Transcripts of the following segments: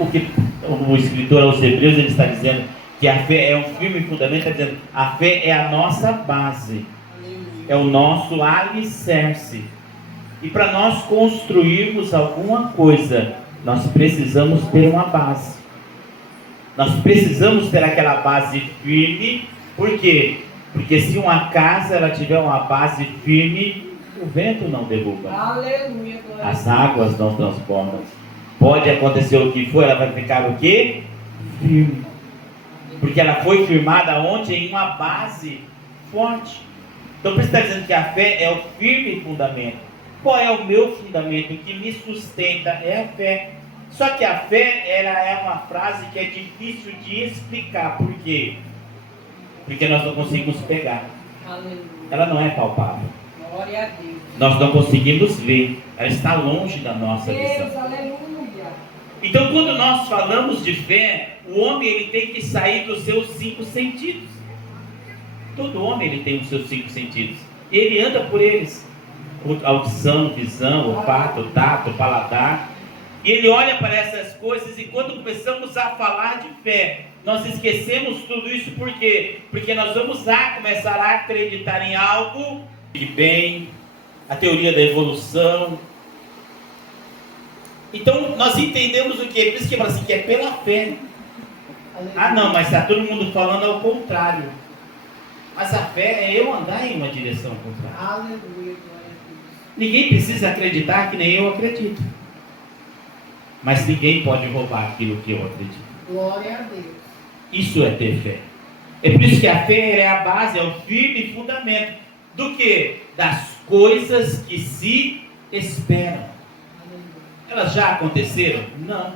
O que o escritor aos Hebreus ele está dizendo que a fé é um firme fundamento, está dizendo a fé é a nossa base, é o nosso alicerce. E para nós construirmos alguma coisa, nós precisamos ter uma base. Nós precisamos ter aquela base firme. Por quê? Porque se uma casa ela tiver uma base firme, o vento não derruba. Aleluia, As águas não transbordam. Pode acontecer o que for, ela vai ficar o quê? Firme. Porque ela foi firmada onde? Em uma base forte. Então, por isso está dizendo que a fé é o firme fundamento. Qual é o meu fundamento? O que me sustenta é a fé. Só que a fé, ela é uma frase que é difícil de explicar. Por quê? Porque nós não conseguimos pegar. aleluia. Ela não é palpável. Glória a Deus. Nós não conseguimos ver. Ela está longe da nossa visão. Deus, aleluia. Então, quando nós falamos de fé, o homem ele tem que sair dos seus 5 sentidos. Todo homem ele tem os seus 5 sentidos. E ele anda por eles. Audição, visão, olfato, tato, paladar. E ele olha para essas coisas e quando começamos a falar de fé, nós esquecemos tudo isso por quê? Porque nós vamos começar a acreditar em algo de bem, a teoria da evolução. Então nós entendemos o quê? Por isso que fala assim, que é pela fé. Ah não, mas está todo mundo falando ao contrário. Mas a fé é eu andar em uma direção contrária. Aleluia, glória a Deus. Ninguém precisa acreditar que nem eu acredito. Mas ninguém pode roubar aquilo que eu acredito. Glória a Deus. Isso é ter fé. É por isso que a fé é a base, é o firme fundamento. Do que? Das coisas que se esperam. Elas já aconteceram? Não.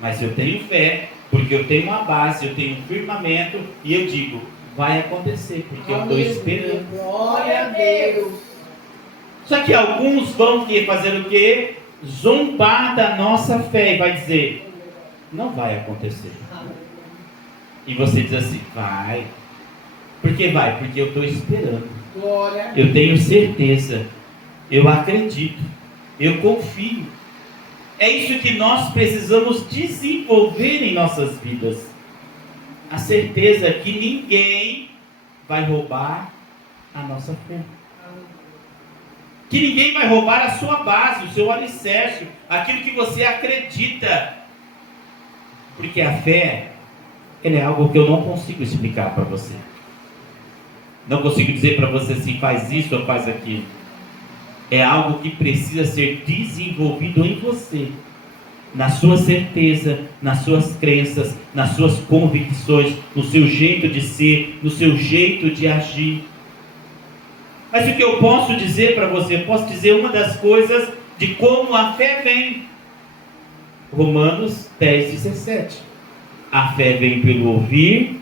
Mas eu tenho fé, porque eu tenho uma base, eu tenho um firmamento, e eu digo, vai acontecer, porque eu estou esperando. Glória a Deus. Só que alguns vão fazer o quê? Zombar da nossa fé e vai dizer, não vai acontecer. E você diz assim, vai. Por que vai? Porque eu estou esperando. Glória a Deus. Eu tenho certeza. Eu acredito. Eu confio. É isso que nós precisamos desenvolver em nossas vidas. A certeza que ninguém vai roubar a nossa fé. Que ninguém vai roubar a sua base, o seu alicerce, aquilo que você acredita. Porque a fé, ela é algo que eu não consigo explicar para você. Não consigo dizer para você assim, faz isso ou faz aquilo. É algo que precisa ser desenvolvido em você. Na sua certeza, nas suas crenças, nas suas convicções, no seu jeito de ser, no seu jeito de agir. Mas o que eu posso dizer para você? Eu posso dizer uma das coisas de como a fé vem. Romanos 10:17. A fé vem pelo ouvir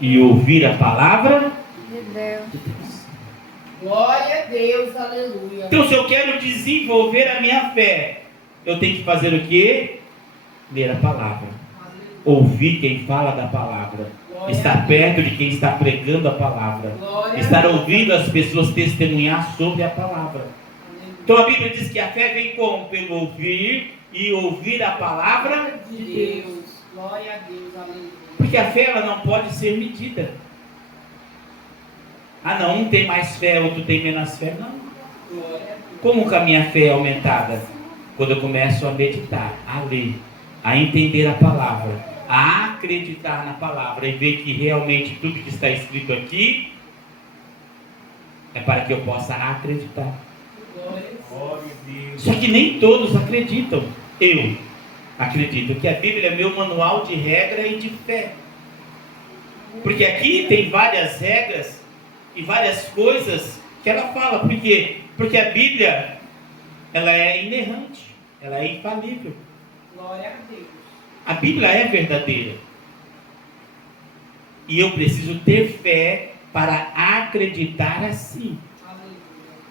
e ouvir a palavra de Deus. Glória a Deus, aleluia. Então, se eu quero desenvolver a minha fé, eu tenho que fazer o quê? Ler a palavra. Ouvir quem fala da palavra. Estar perto de quem está pregando a palavra. Estar ouvindo as pessoas testemunhar sobre a palavra. Então a Bíblia diz que a fé vem como? Pelo ouvir e ouvir a palavra de Deus. Glória a Deus, aleluia. Porque a fé ela não pode ser medida. Ah não, um tem mais fé, outro tem menos fé. Não. Glória a Deus. Como que a minha fé é aumentada? Quando eu começo a meditar, a ler, a entender a palavra, a acreditar na palavra e ver que realmente tudo que está escrito aqui é para que eu possa acreditar. Glória a Deus. Só que nem todos acreditam. Eu acredito que a Bíblia é meu manual de regra e de fé. Porque aqui tem várias regras e várias coisas que ela fala. Por quê? Porque a Bíblia, ela é inerrante, ela é infalível. Glória a Deus. A Bíblia é verdadeira. E eu preciso ter fé para acreditar assim. Aleluia.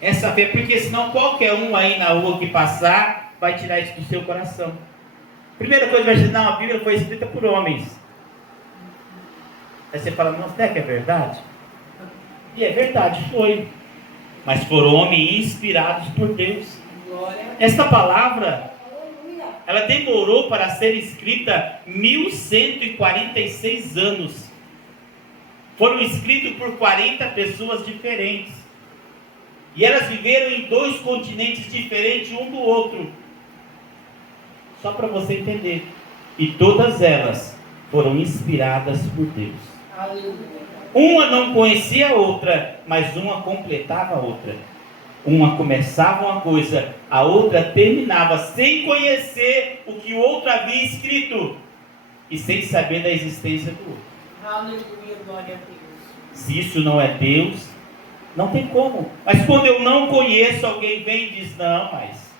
Essa fé, porque senão qualquer um aí na rua que passar vai tirar isso do seu coração. Primeira coisa vai dizer, não, a Bíblia foi escrita por homens. Aí você fala, não, será que é verdade? E é verdade, foi. Mas foram homens inspirados por Deus. Glória a Deus. Esta palavra, ela demorou para ser escrita 1146 anos. Foram escritos por 40 pessoas diferentes. E elas viveram em 2 continentes diferentes um do outro. Só para você entender. E todas elas foram inspiradas por Deus. Aleluia. Uma não conhecia a outra, mas uma completava a outra. Uma começava uma coisa, a outra terminava sem conhecer o que o outro havia escrito e sem saber da existência do outro. Aleluia, glória a Deus. Se isso não é Deus, não tem como. Mas quando eu não conheço, alguém vem e diz, não, mas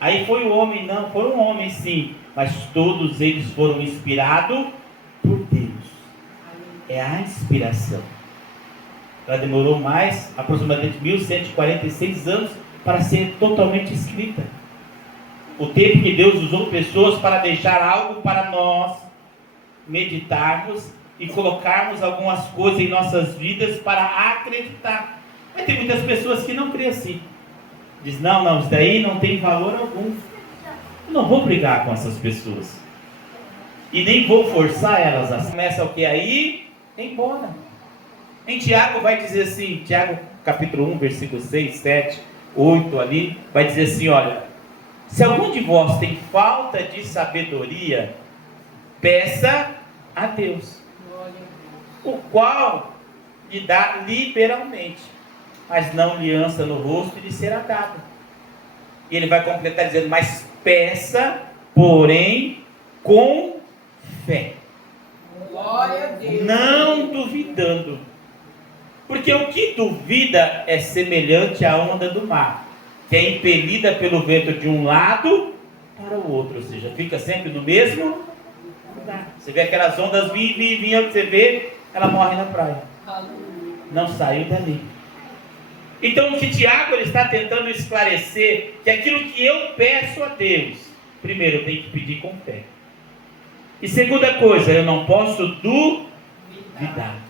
aí foi o homem, não, foram homens sim, mas todos eles foram inspirados por Deus. É a inspiração. Ela demorou mais, aproximadamente 1146 anos, para ser totalmente escrita. O tempo que Deus usou pessoas para deixar algo para nós meditarmos e colocarmos algumas coisas em nossas vidas para acreditar. Mas tem muitas pessoas que não creem assim. Diz, não, isso daí não tem valor algum. Eu não vou brigar com essas pessoas. E nem vou forçar elas a... Começa o que aí? Embora. Em Tiago vai dizer assim, Tiago capítulo 1, versículo 6, 7, 8 ali, vai dizer assim, olha, se algum de vós tem falta de sabedoria, peça a Deus, o qual lhe dá liberalmente, mas não lhe lança no rosto e lhe será dado. E ele vai completar dizendo, mas peça, porém, com fé. Glória a Deus. Não duvidando. Porque o que duvida é semelhante à onda do mar, que é impelida pelo vento de um lado para o outro, ou seja, fica sempre no mesmo lugar. Você vê aquelas ondas vinham, você vê, ela morre na praia. Não saiu dali. Então o que Tiago ele está tentando esclarecer, que aquilo que eu peço a Deus, primeiro eu tenho que pedir com fé. E segunda coisa, eu não posso duvidar.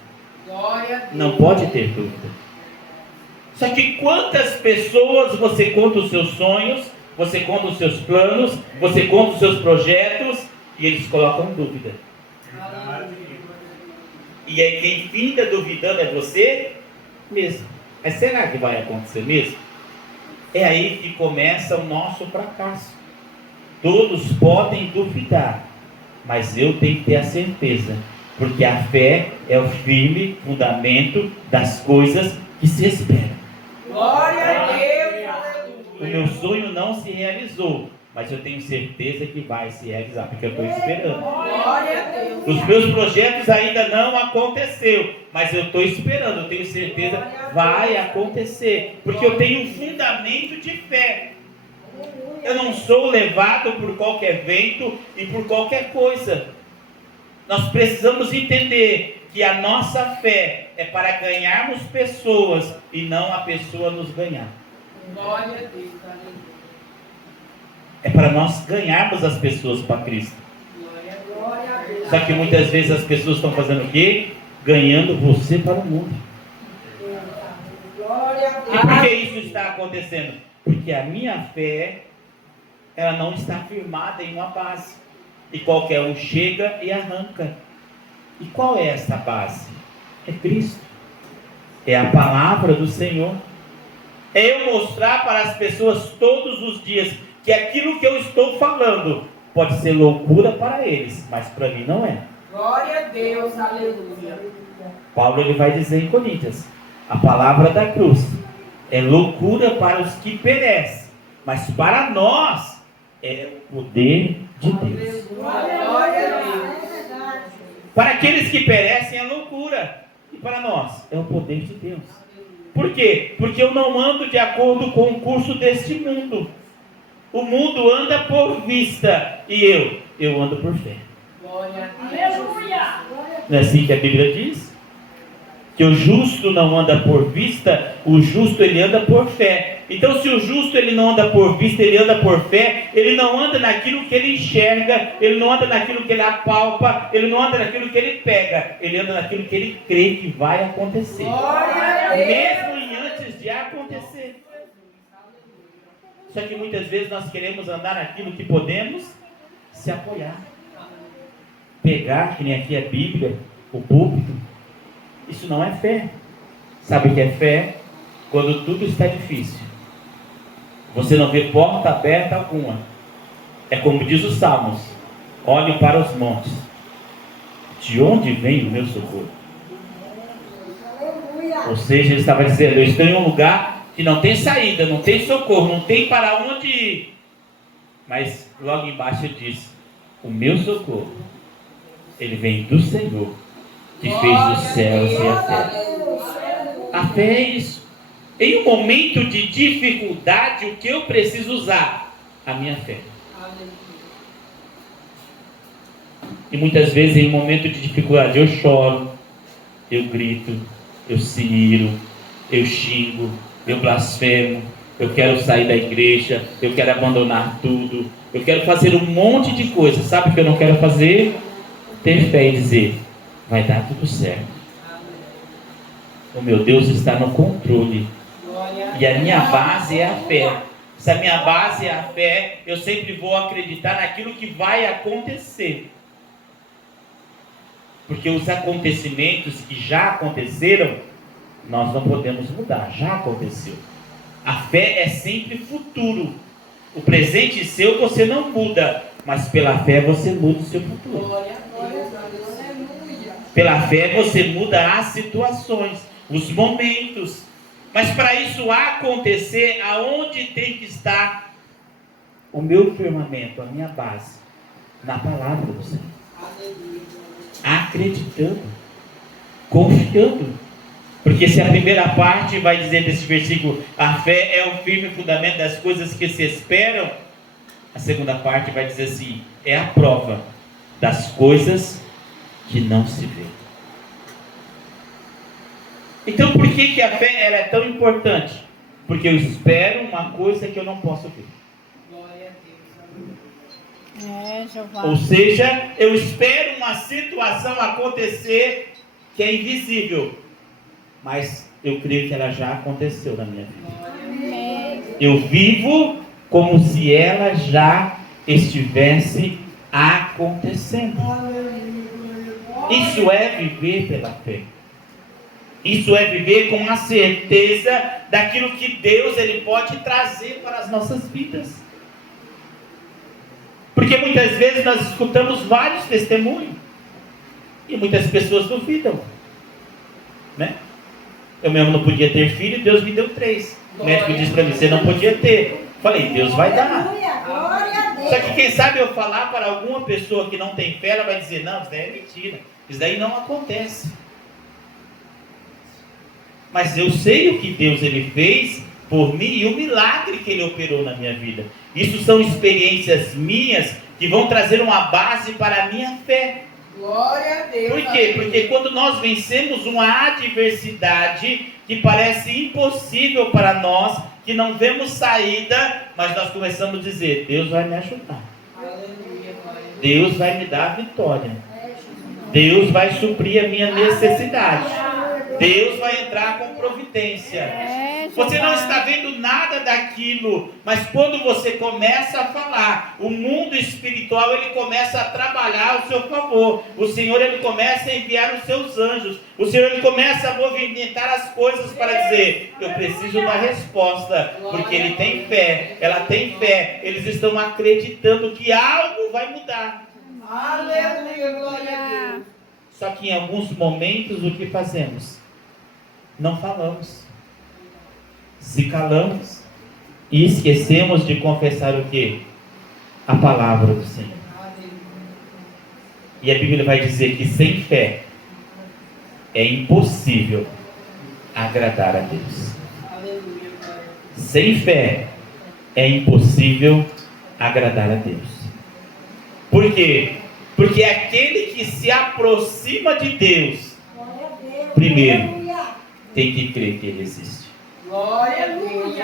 Glória a Deus. Não pode ter dúvida. Só que quantas pessoas você conta os seus sonhos, você conta os seus planos, você conta os seus projetos e eles colocam dúvida. E aí quem fica duvidando é você mesmo. Mas será que vai acontecer mesmo? É aí que começa o nosso fracasso. Todos podem duvidar, mas eu tenho que ter a certeza, porque a fé é o firme fundamento das coisas que se esperam. Glória a Deus. O meu sonho não se realizou, mas eu tenho certeza que vai se realizar, porque eu estou esperando. Glória a Deus. Os meus projetos ainda não aconteceu, mas eu estou esperando, eu tenho certeza que vai acontecer, porque eu tenho um fundamento de fé. Eu não sou levado por qualquer vento e por qualquer coisa. Nós precisamos entender que a nossa fé é para ganharmos pessoas e não a pessoa nos ganhar. Glória a Deus. Aleluia. É para nós ganharmos as pessoas para Cristo. Glória a Deus. Só que muitas vezes as pessoas estão fazendo o quê? Ganhando você para o mundo. Glória a E Deus. por que isso está acontecendo? Porque a minha fé, ela não está firmada em uma base. E qualquer um chega e arranca. E qual é essa base? É Cristo. É a palavra do Senhor. É eu mostrar para as pessoas todos os dias que aquilo que eu estou falando pode ser loucura para eles, mas para mim não é. Glória a Deus. Aleluia. Paulo ele vai dizer em Coríntios, a palavra da cruz é loucura para os que perecem, mas para nós é o poder de Deus. Glória a Deus. Para aqueles que perecem é loucura, e para nós é o poder de Deus. Por quê? Porque eu não ando de acordo com o curso deste mundo. O mundo anda por vista e eu ando por fé. Glória a Deus. Não é assim que a Bíblia diz? Que o justo não anda por vista, o justo ele anda por fé. Então se o justo ele não anda por vista, ele anda por fé, ele não anda naquilo que ele enxerga, ele não anda naquilo que ele apalpa, ele não anda naquilo que ele pega, ele anda naquilo que ele crê que vai acontecer. Glória a Deus. Mesmo em antes de acontecer. Só que muitas vezes nós queremos andar naquilo que podemos se apoiar. Pegar, que nem aqui a Bíblia, o púlpito, isso não é fé. Sabe o que é fé? Quando tudo está difícil, você não vê porta aberta alguma. É como diz os Salmos: olhe para os montes, de onde vem o meu socorro? Ou seja, ele estava dizendo: eu estou em um lugar que não tem saída, não tem socorro, não tem para onde ir. Mas logo embaixo ele diz: o meu socorro, ele vem do Senhor, que fez os céus e a terra. A fé é isso. Em um momento de dificuldade, o que eu preciso usar? A minha fé. E muitas vezes em um momento de dificuldade eu choro, eu grito, eu ciro, eu xingo, eu blasfemo, eu quero sair da igreja, eu quero abandonar tudo, eu quero fazer um monte de coisas. Sabe o que eu não quero fazer? Ter fé e dizer: vai dar tudo certo. O meu Deus está no controle. E a minha base é a fé. Se a minha base é a fé, eu sempre vou acreditar naquilo que vai acontecer. Porque os acontecimentos que já aconteceram, nós não podemos mudar, já aconteceu. A fé é sempre futuro. O presente seu você não muda, mas pela fé você muda o seu futuro. Pela fé você muda as situações, os momentos. Mas para isso acontecer, aonde tem que estar o meu firmamento, a minha base? Na palavra do Senhor. Acreditando, confiando. Porque se a primeira parte vai dizer desse versículo: a fé é o firme fundamento das coisas que se esperam, a segunda parte vai dizer assim: é a prova das coisas que não se vê. Então por que a fé ela é tão importante? Porque eu espero uma coisa que eu não posso ver. Ou seja, eu espero uma situação acontecer que é invisível, mas eu creio que ela já aconteceu na minha vida. Eu vivo como se ela já estivesse acontecendo. Isso é viver pela fé. Isso é viver com a certeza daquilo que Deus ele pode trazer para as nossas vidas. Porque muitas vezes nós escutamos vários testemunhos e muitas pessoas duvidam, né? Eu mesmo não podia ter filho e Deus me deu 3. O médico disse para mim: você não podia ter. Falei: Deus vai dar. Só que quem sabe eu falar para alguma pessoa que não tem fé, ela vai dizer: não, isso daí é mentira, isso daí não acontece. Mas eu sei o que Deus ele fez por mim e o milagre que ele operou na minha vida. Isso são experiências minhas que vão trazer uma base para a minha fé. Glória a Deus. Por quê? Porque quando nós vencemos uma adversidade que parece impossível para nós, que não vemos saída, mas nós começamos a dizer: Deus vai me ajudar. Deus vai me dar a vitória. Deus vai suprir a minha necessidade. Deus vai entrar com providência. Você não está vendo nada daquilo, mas quando você começa a falar, o mundo espiritual ele começa a trabalhar ao seu favor. O Senhor ele começa a enviar os seus anjos. O Senhor ele começa a movimentar as coisas para dizer: eu preciso da resposta, porque ele tem fé, ela tem fé. Eles estão acreditando que algo vai mudar. Aleluia, glória a Deus. Só que em alguns momentos o que fazemos? Não falamos, se calamos e esquecemos de confessar o quê? A palavra do Senhor. E a Bíblia vai dizer que sem fé é impossível agradar a Deus. Sem fé é impossível agradar a Deus. Por quê? Porque aquele que se aproxima de Deus, primeiro, tem que crer que Ele existe. Glória a Deus.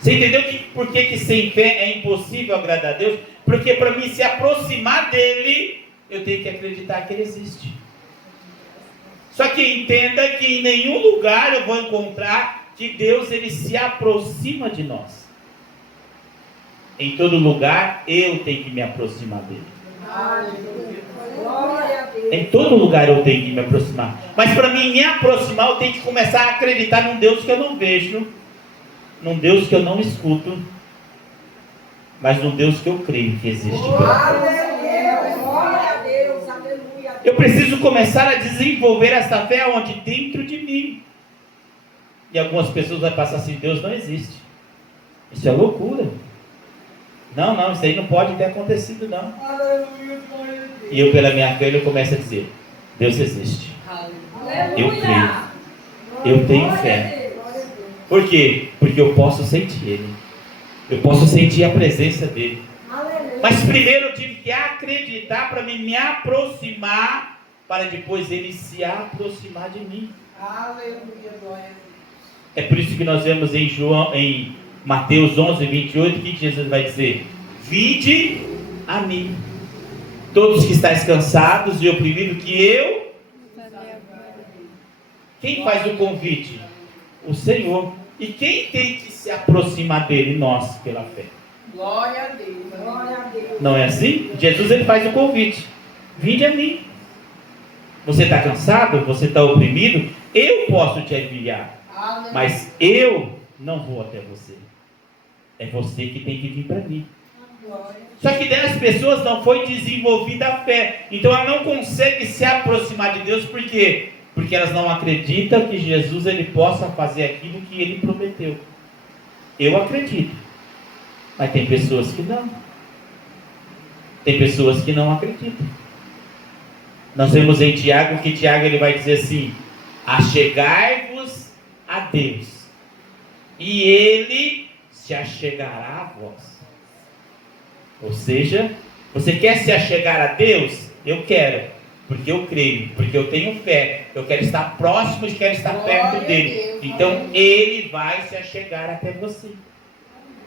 Você entendeu por que sem fé é impossível agradar a Deus? Porque para mim se aproximar dEle, eu tenho que acreditar que Ele existe. Só que entenda que em nenhum lugar eu vou encontrar que Deus ele se aproxima de nós. Em todo lugar eu tenho que me aproximar dele. Aleluia. Glória a Deus. Em todo lugar eu tenho que me aproximar. Mas para mim me aproximar, eu tenho que começar a acreditar num Deus que eu não vejo, num Deus que eu não escuto, mas num Deus que eu creio que existe. Aleluia. Glória a Deus. Aleluia. Eu preciso começar a desenvolver essa fé onde? Dentro de mim. E algumas pessoas vão passar assim: Deus não existe. Isso é loucura. Não, isso aí não pode ter acontecido, não. Aleluia. Glória a Deus. E eu, pela minha fé, eu começo a dizer: Deus existe. Aleluia. Eu creio. Eu tenho fé. Por quê? Porque eu posso sentir Ele. Eu posso sentir a presença dEle. Mas primeiro eu tive que acreditar para me aproximar, para depois Ele se aproximar de mim. Aleluia. Glória a Deus. É por isso que nós vemos em Mateus 11, 28, que Jesus vai dizer: vinde a mim, todos que estáis cansados e oprimidos, que eu... Quem faz o convite? O Senhor. E quem tem que se aproximar dele? Nós, pela fé. Glória a Deus. Glória a Deus. Não é assim? Jesus, ele faz o convite: vinde a mim. Você está cansado? Você está oprimido? Eu posso te aliviar, Aleluia. mas eu não vou até você. É você que tem que vir para mim. Glória. Só que 10 pessoas não foi desenvolvida a fé. Então ela não consegue se aproximar de Deus. Por quê? Porque elas não acreditam que Jesus ele possa fazer aquilo que ele prometeu. Eu acredito. Mas tem pessoas que não. Tem pessoas que não acreditam. Nós vemos em Tiago que Tiago ele vai dizer assim: achegai-vos a Deus, e Ele se achegará a vós. Ou seja, você quer se achegar a Deus? Eu quero, porque eu creio, porque eu tenho fé, eu quero estar próximo e quero estar perto dele. Então Ele vai se achegar até você.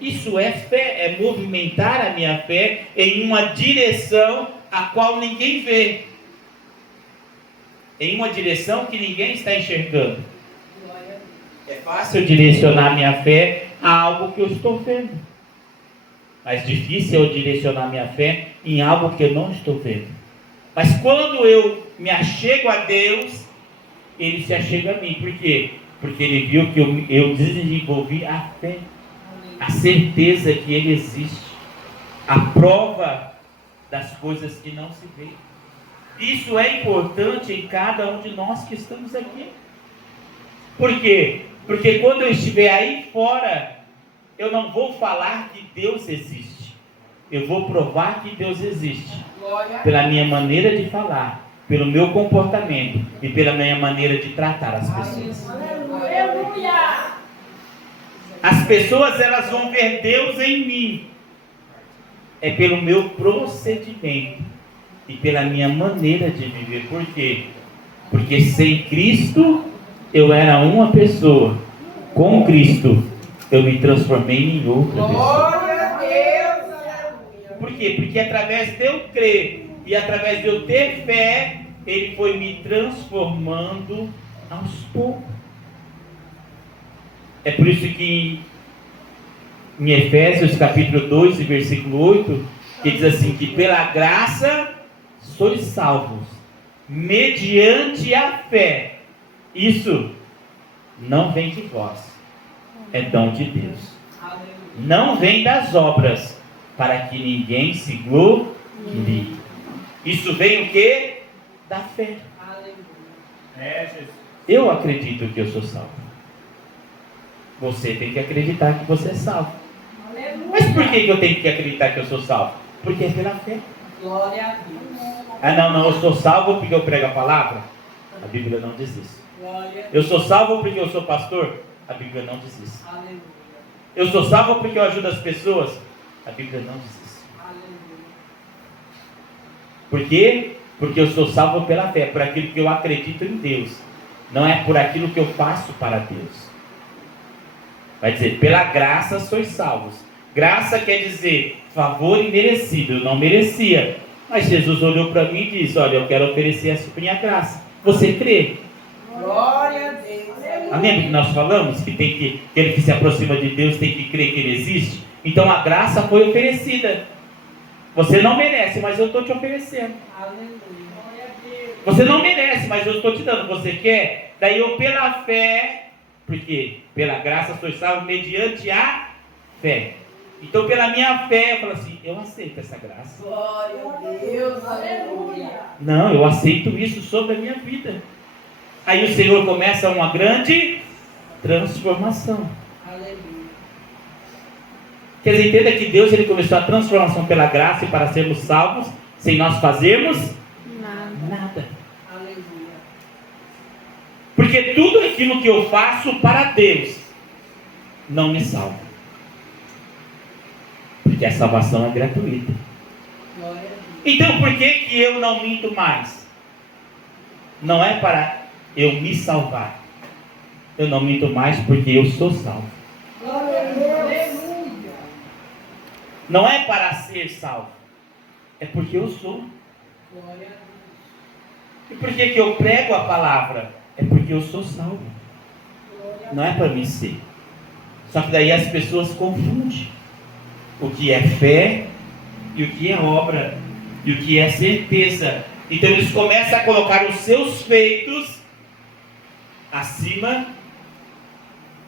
Isso é fé, é movimentar a minha fé em uma direção a qual ninguém vê, em uma direção que ninguém está enxergando. É fácil direcionar minha fé a algo que eu estou vendo, mas difícil eu direcionar minha fé em algo que eu não estou vendo. Mas quando eu me achego a Deus, Ele se achega a mim. Por quê? Porque Ele viu que eu desenvolvi a fé, a certeza que Ele existe, a prova das coisas que não se vê. Isso é importante em cada um de nós que estamos aqui. Por quê? Porque quando eu estiver aí fora, eu não vou falar que Deus existe. Eu vou provar que Deus existe. Pela minha maneira de falar, pelo meu comportamento e pela minha maneira de tratar as pessoas. Aleluia. As pessoas elas vão ver Deus em mim. É pelo meu procedimento e pela minha maneira de viver. Por quê? Porque sem Cristo eu era uma pessoa. Com Cristo eu me transformei em outra pessoa. Glória a Deus. Aleluia. Por quê? Porque através de eu crer e através de eu ter fé, Ele foi me transformando aos poucos. É por isso que em Efésios capítulo 2, versículo 8, que diz assim, que pela graça sois salvos, mediante a fé. Isso não vem de vós, é dom de Deus. Não vem das obras, para que ninguém se glorie. Isso vem o quê? Da fé. Eu acredito que eu sou salvo. Você tem que acreditar que você é salvo. Mas por que eu tenho que acreditar que eu sou salvo? Porque é pela fé. Glória a Deus. Ah, não, eu sou salvo porque eu prego a palavra? A Bíblia não diz isso. Glória. Eu sou salvo porque eu sou pastor? A Bíblia não diz isso. Aleluia. Eu sou salvo porque eu ajudo as pessoas? A Bíblia não diz isso. Aleluia. Por quê? Porque eu sou salvo pela fé, por aquilo que eu acredito em Deus. Não é por aquilo que eu faço para Deus. Vai dizer, pela graça sois salvos. Graça quer dizer favor imerecido. Eu não merecia. Mas Jesus olhou para mim e disse, olha, eu quero oferecer a minha graça. Você crê? Glória a Deus. Lembra que nós falamos que aquele que se aproxima de Deus tem que crer que Ele existe? Então a graça foi oferecida. Você não merece, mas eu estou te oferecendo. Aleluia. Você não merece, mas eu estou te dando. Você quer? Daí eu, pela fé, porque pela graça sois salvos mediante a fé. Então, pela minha fé, eu falo assim: eu aceito essa graça. Glória a Deus. Aleluia. Não, eu aceito isso sobre a minha vida. Aí o Senhor começa uma grande transformação. Aleluia. Quer dizer, entenda que Deus ele começou a transformação pela graça e para sermos salvos, sem nós fazermos nada. Aleluia. Porque tudo aquilo que eu faço para Deus não me salva. Porque a salvação é gratuita. Glória a Deus. Então por que eu não minto mais? Não é para eu me salvar. Eu não minto mais porque eu sou salvo. Glória a Deus. Não é para ser salvo. É porque eu sou. Glória a Deus. E por que eu prego a palavra? É porque eu sou salvo. Não é para mim ser. Só que daí as pessoas confundem o que é fé e o que é obra e o que é certeza. Então eles começam a colocar os seus feitos acima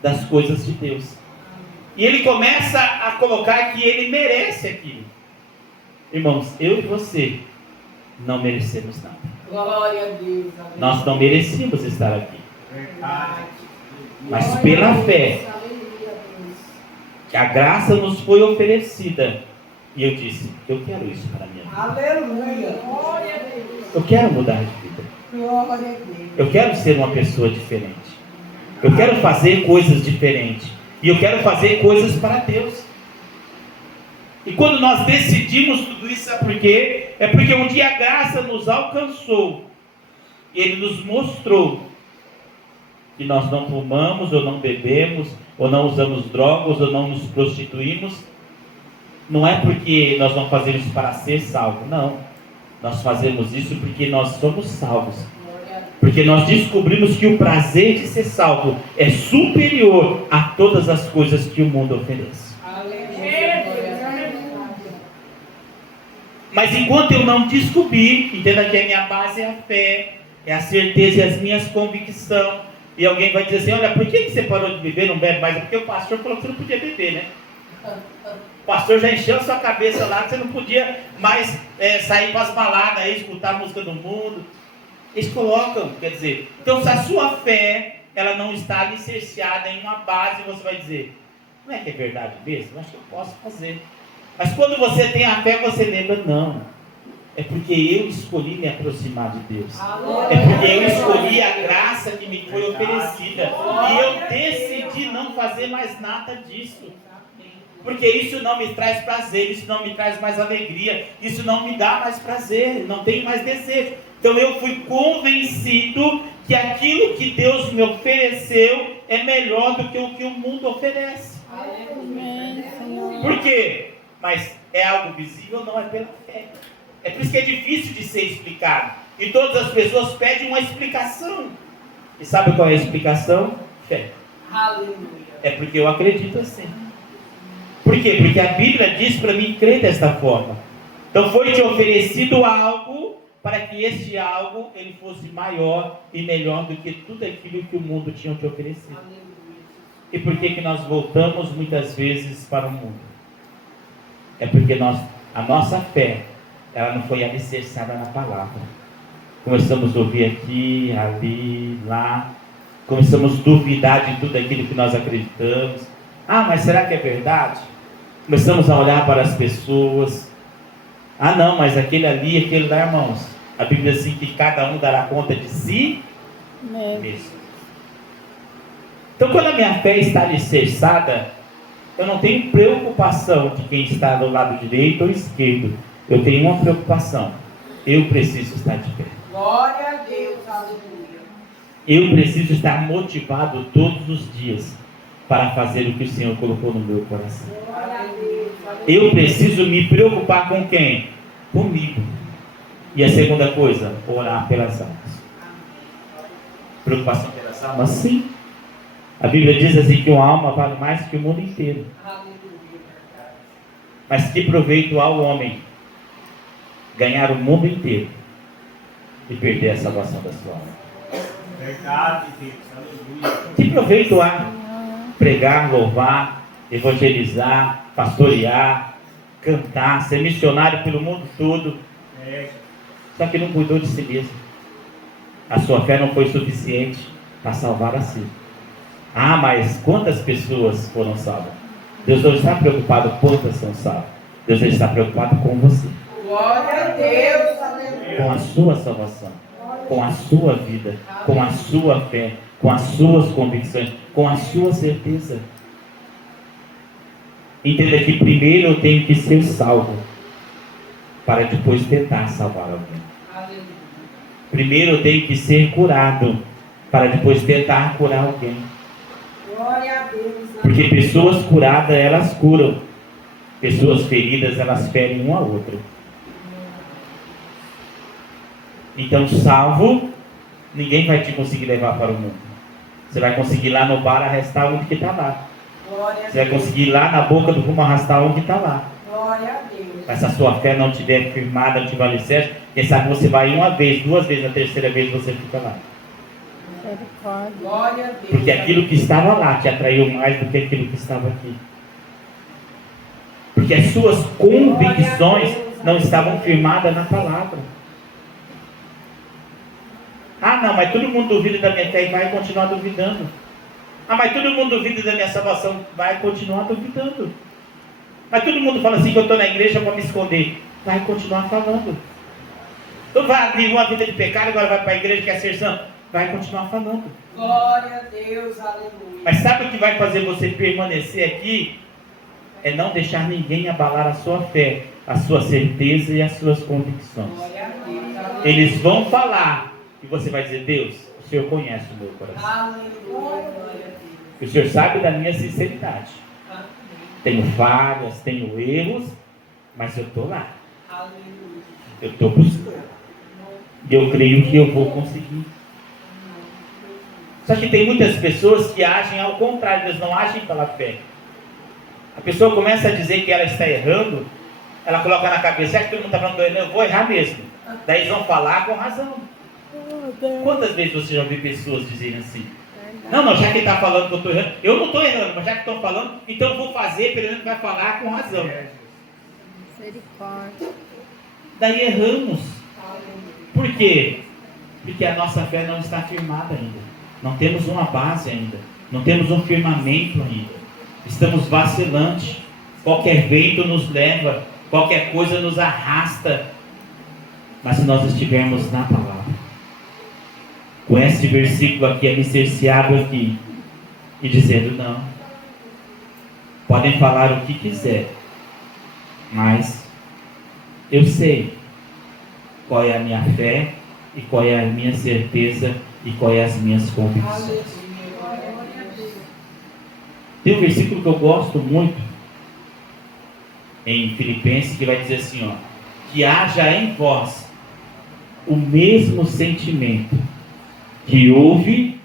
das coisas de Deus. E ele começa a colocar que ele merece aquilo. Irmãos, eu e você não merecemos nada. Glória a Deus. Nós não merecíamos estar aqui. Verdade. Mas pela fé, Aleluia, Deus. que a graça nos foi oferecida. E eu disse: eu quero isso para a minha vida. Aleluia. Glória a Deus. Eu quero mudar de vida. Glória a Deus. Eu quero ser uma pessoa diferente. Eu quero fazer coisas diferentes. E eu quero fazer coisas para Deus. E quando nós decidimos tudo isso, sabe por quê? É porque um dia a graça nos alcançou. E Ele nos mostrou que nós não fumamos, ou não bebemos, ou não usamos drogas, ou não nos prostituímos. Não é porque nós não fazemos isso para ser salvo. Não. Nós fazemos isso porque nós somos salvos. Porque nós descobrimos que o prazer de ser salvo é superior a todas as coisas que o mundo oferece. Mas enquanto eu não descobri, entenda que a minha base é a fé, é a certeza e as minhas convicções. E alguém vai dizer assim: olha, por que você parou de beber, não bebe mais? É porque o pastor falou que você não podia beber, né? O pastor já encheu a sua cabeça lá que você não podia mais sair para as baladas aí, escutar a música do mundo. Eles colocam, quer dizer, então se a sua fé ela não está alicerciada em uma base, você vai dizer: não é que é verdade mesmo? Eu acho que eu posso fazer. Mas quando você tem a fé, você lembra: não, é porque eu escolhi me aproximar de Deus. É porque eu escolhi a graça que me foi oferecida. E eu decidi não fazer mais nada disso. Porque isso não me traz prazer, isso não me traz mais alegria, isso não me dá mais prazer, não tenho mais desejo. Então eu fui convencido que aquilo que Deus me ofereceu é melhor do que o que o mundo oferece. Por quê? Mas é algo visível? Não, é pela fé. É por isso que é difícil de ser explicado. E todas as pessoas pedem uma explicação. E sabe qual é a explicação? Fé. Aleluia. É porque eu acredito assim. Por quê? Porque a Bíblia diz para mim crer desta forma. Então foi te oferecido algo para que este algo ele fosse maior e melhor do que tudo aquilo que o mundo tinha te oferecido. E por que nós voltamos muitas vezes para o mundo? É porque a nossa fé ela não foi alicerçada na palavra. Começamos a ouvir aqui, ali, lá. Começamos a duvidar de tudo aquilo que nós acreditamos. Ah, mas será que é verdade? Começamos a olhar para as pessoas. Ah não, mas aquele ali, aquele lá, irmãos. A Bíblia diz assim que cada um dará conta de si mesmo. Então quando a minha fé está alicerçada, eu não tenho preocupação de quem está do lado direito ou esquerdo. Eu tenho uma preocupação. Eu preciso estar de pé. Glória a Deus, aleluia. Eu preciso estar motivado todos os dias para fazer o que o Senhor colocou no meu coração. Glória a Deus, aleluia. Eu preciso me preocupar com quem? Comigo. E a segunda coisa, orar pelas almas. Preocupação pelas almas? Sim. A Bíblia diz assim que uma alma vale mais que o mundo inteiro. Aleluia. Mas que proveito há o homem ganhar o mundo inteiro e perder a salvação da sua alma? Verdade, Deus. Aleluia. Que proveito há pregar, louvar, evangelizar, pastorear, cantar, ser missionário pelo mundo todo, É. só que não cuidou de si mesmo? A sua fé não foi suficiente para salvar a si. Ah, mas quantas pessoas foram salvas? Deus não está preocupado quantas são salvas. Deus está preocupado com você, Glória a Deus. Aleluia. com a sua salvação, com a sua vida, com a sua fé, com as suas convicções, com a sua certeza. Entenda que primeiro eu tenho que ser salvo, para depois tentar salvar alguém. Aleluia. Primeiro eu tenho que ser curado, para depois tentar curar alguém. Glória a Deus. Porque pessoas curadas, elas curam. Pessoas feridas, elas ferem um ao outro. Então, salvo, ninguém vai te conseguir levar para o mundo. Você vai conseguir lá no bar arrastar onde que está lá. Glória a Você vai Deus. conseguir lá na boca do rumo arrastar onde está lá. Glória a Deus. Mas se a sua fé não estiver firmada, não tiver alicerce, quem sabe você vai uma vez, duas vezes, na terceira vez você fica lá. Glória a Deus. Porque aquilo que estava lá te atraiu mais do que aquilo que estava aqui. Porque as suas convicções não estavam firmadas na palavra. Ah, não, mas todo mundo duvida da minha fé e vai continuar duvidando. Ah, mas todo mundo duvida da minha salvação, vai continuar duvidando. Mas todo mundo fala assim que eu estou na igreja para me esconder, vai continuar falando. Então vai abrir uma vida de pecado, agora vai para a igreja quer ser santo, vai continuar falando. Glória a Deus. Aleluia. Mas sabe o que vai fazer você permanecer aqui? É não deixar ninguém abalar a sua fé, a sua certeza e as suas convicções. Glória a Deus. Aleluia. Eles vão falar e você vai dizer: Deus, o Senhor conhece o meu coração. Aleluia. Glória a Deus. O Senhor sabe da minha sinceridade. Amém. Tenho falhas, tenho erros, mas eu estou lá. Aleluia. Eu estou buscando. E eu creio que eu vou conseguir. Só que tem muitas pessoas que agem ao contrário, eles não agem pela fé. A pessoa começa a dizer que ela está errando, ela coloca na cabeça: que todo mundo está falando que eu errando, eu vou errar mesmo. Daí eles vão falar com razão. Quantas vezes você já ouviu pessoas dizerem assim? Não, já que está falando que eu estou errando, eu não estou errando, mas já que estão falando, então eu vou fazer, pelo menos vai falar com razão. Misericórdia. Daí erramos. Por quê? Porque a nossa fé não está firmada ainda. Não temos uma base ainda. Não temos um firmamento ainda. Estamos vacilantes. Qualquer vento nos leva, qualquer coisa nos arrasta. Mas se nós estivermos na palavra, com esse versículo aqui alicerciado aqui, e dizendo: não, podem falar o que quiser, mas eu sei qual é a minha fé, e qual é a minha certeza, e qual é as minhas convicções. Aleluia. Glória a Deus. Tem um versículo que eu gosto muito, em Filipenses, que vai dizer assim, ó: que haja em vós o mesmo sentimento que houve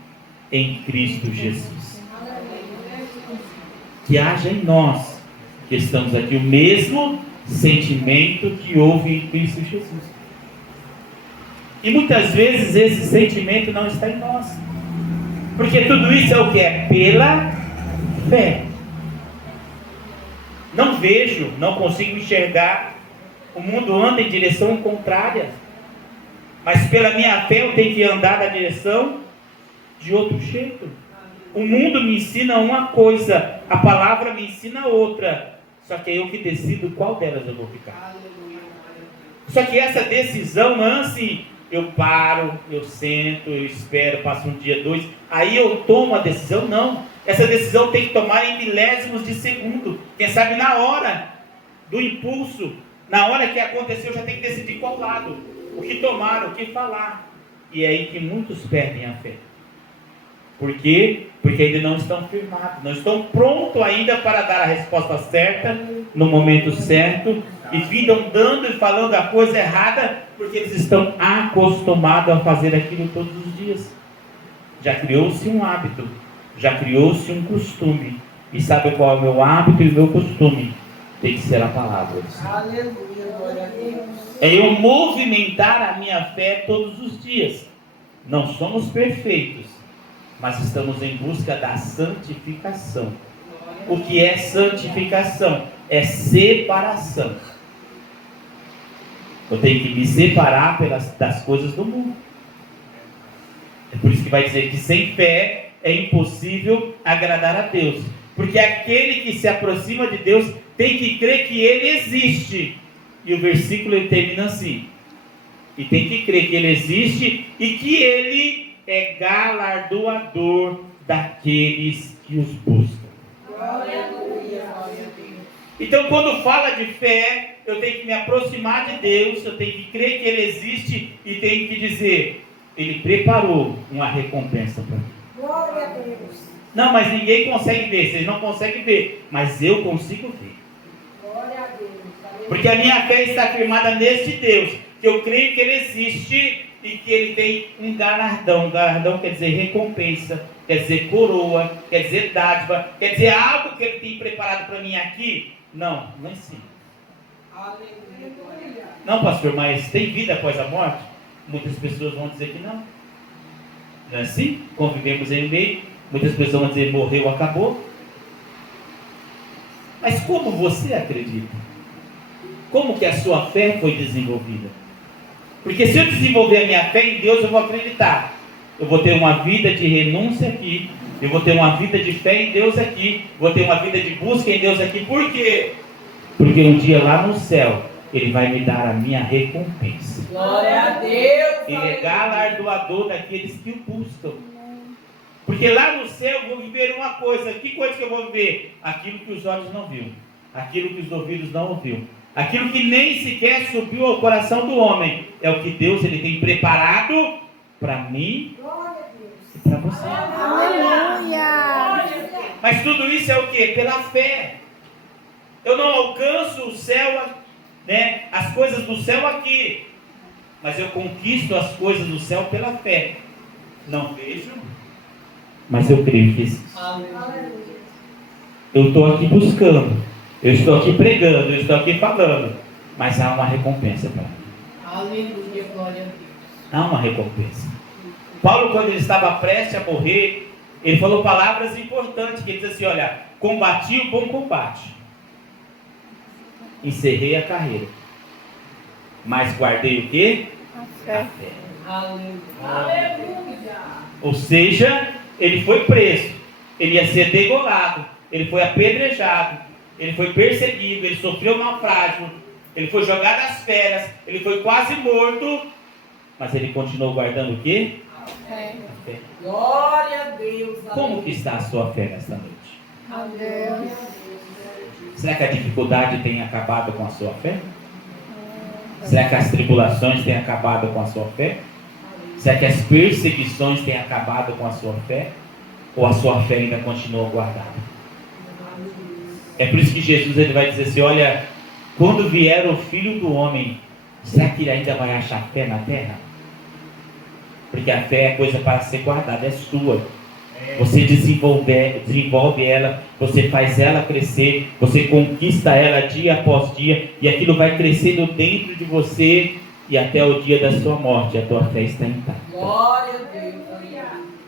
em Cristo Jesus. Que haja em nós, que estamos aqui, o mesmo sentimento que houve em Cristo Jesus. E muitas vezes esse sentimento não está em nós. Porque tudo isso é o que? É pela fé. Não vejo, não consigo enxergar. O mundo anda em direção contrária. Mas pela minha fé eu tenho que andar na direção de outro jeito. O mundo me ensina uma coisa, a palavra me ensina outra. Só que é eu que decido qual delas eu vou ficar. Só que essa decisão não é assim: eu paro, eu sento, eu espero, passa um dia, dois, aí eu tomo a decisão. Não. Essa decisão tem que tomar em milésimos de segundo. Quem sabe na hora do impulso, na hora que aconteceu, já tem que decidir qual lado, o que tomar, o que falar. E é aí que muitos perdem a fé. Por quê? Porque ainda não estão firmados, não estão prontos ainda para dar a resposta certa, no momento certo, e ficam dando e falando a coisa errada, porque eles estão acostumados a fazer aquilo todos os dias. Já criou-se um hábito, já criou-se um costume. E sabe qual é o meu hábito e o meu costume? tem que ser a palavra do Senhor. Aleluia, glória a Deus. É eu movimentar a minha fé todos os dias. Não somos perfeitos, mas estamos em busca da santificação. O que é santificação? É separação. Eu tenho que me separar das coisas do mundo. É por isso que vai dizer que sem fé é impossível agradar a Deus. Porque aquele que se aproxima de Deus tem que crer que Ele existe. E o versículo ele termina assim. E tem que crer que Ele existe e que Ele é galardoador daqueles que os buscam. Aleluia, glória a Deus. Então, quando fala de fé, eu tenho que me aproximar de Deus, eu tenho que crer que Ele existe e tenho que dizer, Ele preparou uma recompensa para mim. Glória a Deus. Não, mas ninguém consegue ver, vocês não conseguem ver, mas eu consigo ver. Glória a Deus. Porque a minha fé está firmada neste Deus, que eu creio que Ele existe e que Ele tem um galardão. Galardão quer dizer recompensa, quer dizer coroa, quer dizer dádiva, quer dizer algo que Ele tem preparado para mim aqui. Não, não é assim. Aleluia, glória a Deus. Não, pastor, mas tem vida após a morte? Muitas pessoas vão dizer que não. Não é assim? Convivemos em meio. Muitas pessoas vão dizer, morreu, acabou. Mas como você acredita? Como que a sua fé foi desenvolvida? Porque se eu desenvolver a minha fé em Deus, eu vou acreditar. Eu vou ter uma vida de renúncia aqui. Eu vou ter uma vida de fé em Deus aqui. Vou ter uma vida de busca em Deus aqui. Por quê? Porque um dia lá no céu, Ele vai me dar a minha recompensa. Glória a Deus. Ele é galardoador daqueles que o buscam. Porque lá no céu eu vou viver uma coisa. Que coisa que eu vou viver? Aquilo que os olhos não viram. Aquilo que os ouvidos não ouviram. Aquilo que nem sequer subiu ao coração do homem. É o que Deus ele tem preparado para mim e para você. Aleluia. Mas tudo isso é o que? Pela fé. Eu não alcanço o céu, né? As coisas do céu aqui. Mas eu conquisto as coisas do céu pela fé. Não vejo, mas eu creio que existe. Aleluia. Eu estou aqui buscando. Eu estou aqui pregando. Eu estou aqui falando. Mas há uma recompensa para mim. Aleluia, glória a Deus. Há uma recompensa. Paulo, quando ele estava prestes a morrer, ele falou palavras importantes. Que ele diz assim, olha, combati o bom combate. Encerrei a carreira. Mas guardei o quê? A fé. Aleluia. Aleluia. Ou seja, ele foi preso. Ele ia ser degolado. Ele foi apedrejado. Ele foi perseguido. Ele sofreu naufrágio. Ele foi jogado às feras. Ele foi quase morto. Mas ele continuou guardando o quê? A fé. Glória a Deus. Como que está a sua fé nesta noite? Aleluia. Será que a dificuldade tem acabado com a sua fé? Será que as tribulações têm acabado com a sua fé? Será que as perseguições têm acabado com a sua fé? Ou a sua fé ainda continua guardada? É por isso que Jesus ele vai dizer assim, olha, quando vier o Filho do Homem, será que ele ainda vai achar fé na terra? Porque a fé é coisa para ser guardada, é sua. Você desenvolve ela, você faz ela crescer, você conquista ela dia após dia, e aquilo vai crescendo dentro de você, e até o dia da sua morte, a tua fé está intacta. Glória a Deus.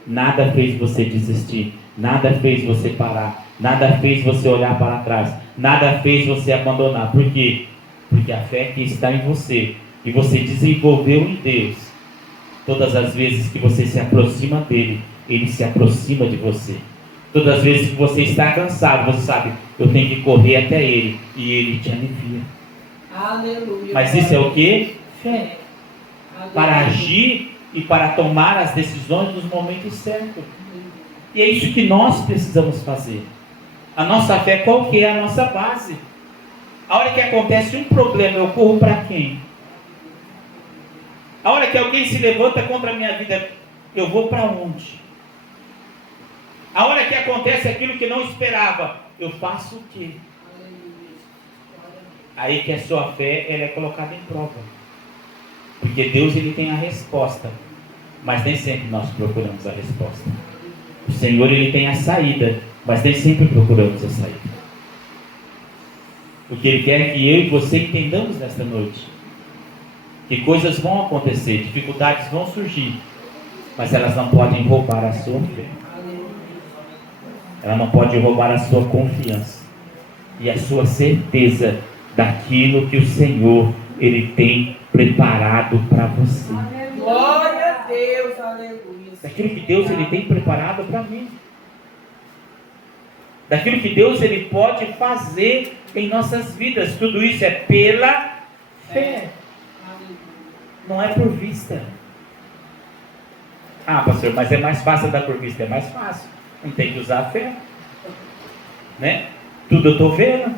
Nada fez você desistir, nada fez você parar, nada fez você olhar para trás, nada fez você abandonar. Por quê? Porque a fé que está em você, e você desenvolveu em Deus, todas as vezes que você se aproxima dele, ele se aproxima de você. Todas as vezes que você está cansado, você sabe, eu tenho que correr até ele, e ele te alivia. Aleluia. Mas isso é o que? Fé. Aleluia. Para agir e para tomar as decisões nos momentos certos. E é isso que nós precisamos fazer. A nossa fé, qual que é a nossa base? A hora que acontece um problema, eu corro para quem? A hora que alguém se levanta contra a minha vida, eu vou para onde? A hora que acontece aquilo que não esperava, eu faço o quê? Aí que a sua fé ela é colocada em prova. Porque Deus ele tem a resposta, mas nem sempre nós procuramos a resposta. O Senhor ele tem a saída, mas nem sempre procuramos a saída. O que Ele quer é que eu e você entendamos nesta noite. Que coisas vão acontecer, dificuldades vão surgir, mas elas não podem roubar a sua fé. Ela não pode roubar a sua confiança e a sua certeza daquilo que o Senhor, Ele tem preparado para você. Glória a Deus, aleluia. Daquilo que Deus, Ele tem preparado para mim. Daquilo que Deus, Ele pode fazer em nossas vidas. Tudo isso é pela fé. Não é por vista. Ah, pastor, mas é mais fácil dar por vista. É mais fácil. Não tem que usar a fé. Né? Tudo eu estou vendo.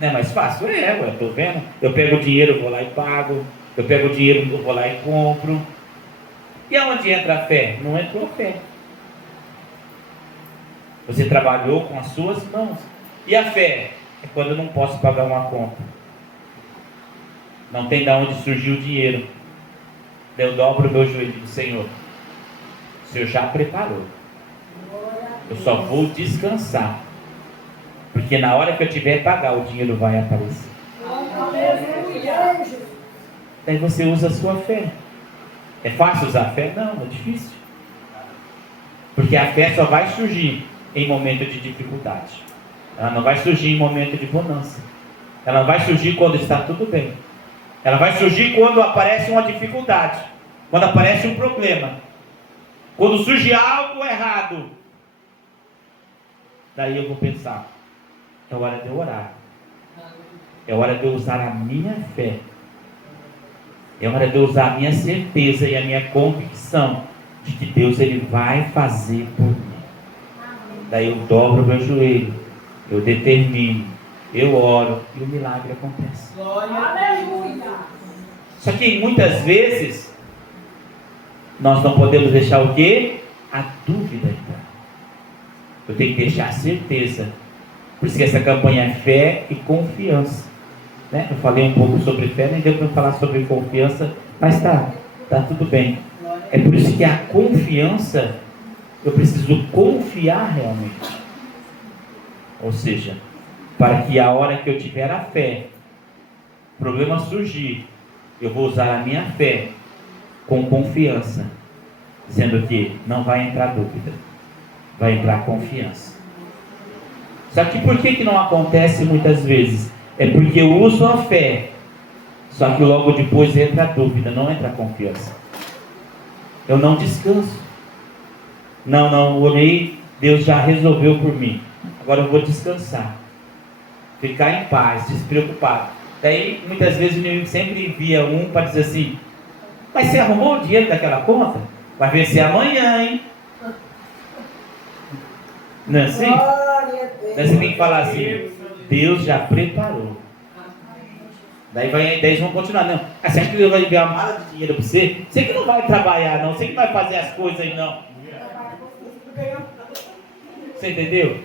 Não é mais fácil? Eu estou vendo. Eu pego o dinheiro, vou lá e pago. Eu pego o dinheiro, eu vou lá e compro. E aonde entra a fé? Não entrou a fé. Você trabalhou com as suas mãos. E a fé? É quando eu não posso pagar uma conta. Não tem de onde surgir o dinheiro. Eu dobro o meu joelho e digo, Senhor, o Senhor já preparou. Eu só vou descansar. Porque na hora que eu tiver que pagar, o dinheiro vai aparecer. Daí você usa a sua fé. É fácil usar a fé? Não, é difícil. Porque a fé só vai surgir em momento de dificuldade. Ela não vai surgir em momento de bonança. Ela não vai surgir quando está tudo bem. Ela vai surgir quando aparece uma dificuldade. Quando aparece um problema. Quando surge algo errado. Daí eu vou pensar, é hora de eu orar. É hora de eu usar a minha fé. É hora de eu usar a minha certeza e a minha convicção de que Deus, Ele vai fazer por mim. Daí eu dobro o meu joelho, eu determino, eu oro e o milagre acontece. Aleluia. Só que muitas vezes nós não podemos deixar o quê? A dúvida entrar. Eu tenho que deixar a certeza. Por isso que essa campanha é fé e confiança, né? Eu falei um pouco sobre fé, nem deu para falar sobre confiança, mas tá tudo bem. É por isso que a confiança, eu preciso confiar realmente. Ou seja, para que a hora que eu tiver a fé, o problema surgir, eu vou usar a minha fé com confiança, dizendo que não vai entrar dúvida, vai entrar confiança. Só que por que não acontece muitas vezes? É porque eu uso a fé, só que logo depois entra a dúvida, não entra a confiança. Eu não descanso. Não, orei, Deus já resolveu por mim. Agora eu vou descansar, ficar em paz, despreocupado. Daí muitas vezes o inimigo sempre envia um para dizer assim, mas você arrumou o dinheiro daquela conta? Vai vencer amanhã, hein? Não é assim? Daí você tem que falar assim, Deus já preparou. Daí eles vão continuar, não. Você acha que Deus vai enviar uma mala de dinheiro para você? Você que não vai trabalhar, não. Você que vai fazer as coisas aí, não. Você entendeu?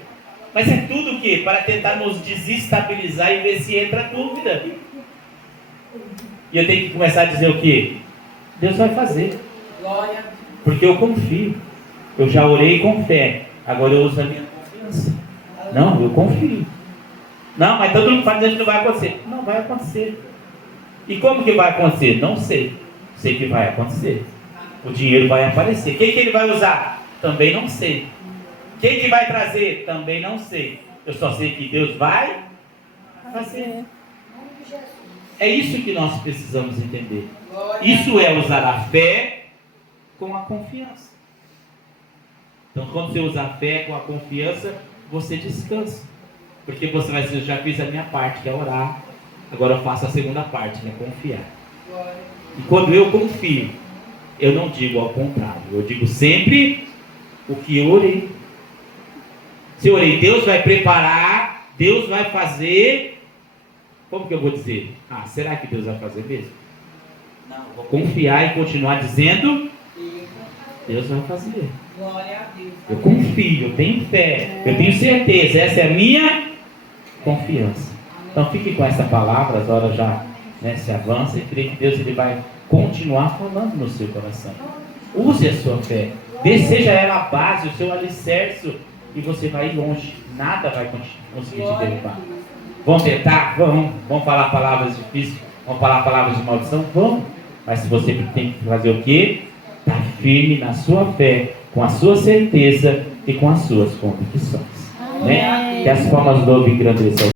Mas é tudo o quê? Para tentar nos desestabilizar e ver se entra dúvida. E eu tenho que começar a dizer o quê? Deus vai fazer. Porque eu confio. Eu já orei com fé. Agora eu uso a minha confiança. Não, eu confio. Não, mas todo mundo fala que não vai acontecer. Não vai acontecer. E como que vai acontecer? Não sei. Sei que vai acontecer. O dinheiro vai aparecer. Quem que ele vai usar? Também não sei. Quem que vai trazer? Também não sei. Eu só sei que Deus vai fazer. É isso que nós precisamos entender. Isso é usar a fé com a confiança. Então, quando você usa a fé com a confiança, você descansa. Porque você vai dizer, eu já fiz a minha parte, que é orar. Agora eu faço a segunda parte, que é confiar. E quando eu confio, eu não digo ao contrário. Eu digo sempre o que eu orei. Se eu orei, Deus vai preparar, Deus vai fazer. Como que eu vou dizer? Será que Deus vai fazer mesmo? Não, vou confiar e continuar dizendo, Deus vai fazer. Glória a Deus. Eu confio, eu tenho fé, eu tenho certeza, essa é a minha confiança. Então fique com essa palavra, as horas já se avançam e creio que Deus ele vai continuar falando no seu coração. Use a sua fé, seja ela a base, o seu alicerce, e você vai ir longe, nada vai conseguir te derrubar. Vão tentar? Vão. Vão falar palavras difíceis? Vão falar palavras de maldição? Vão. Mas se você tem que fazer o quê? Estar firme na sua fé, com a sua certeza e com as suas convicções. Né? Que as formas do engrandecer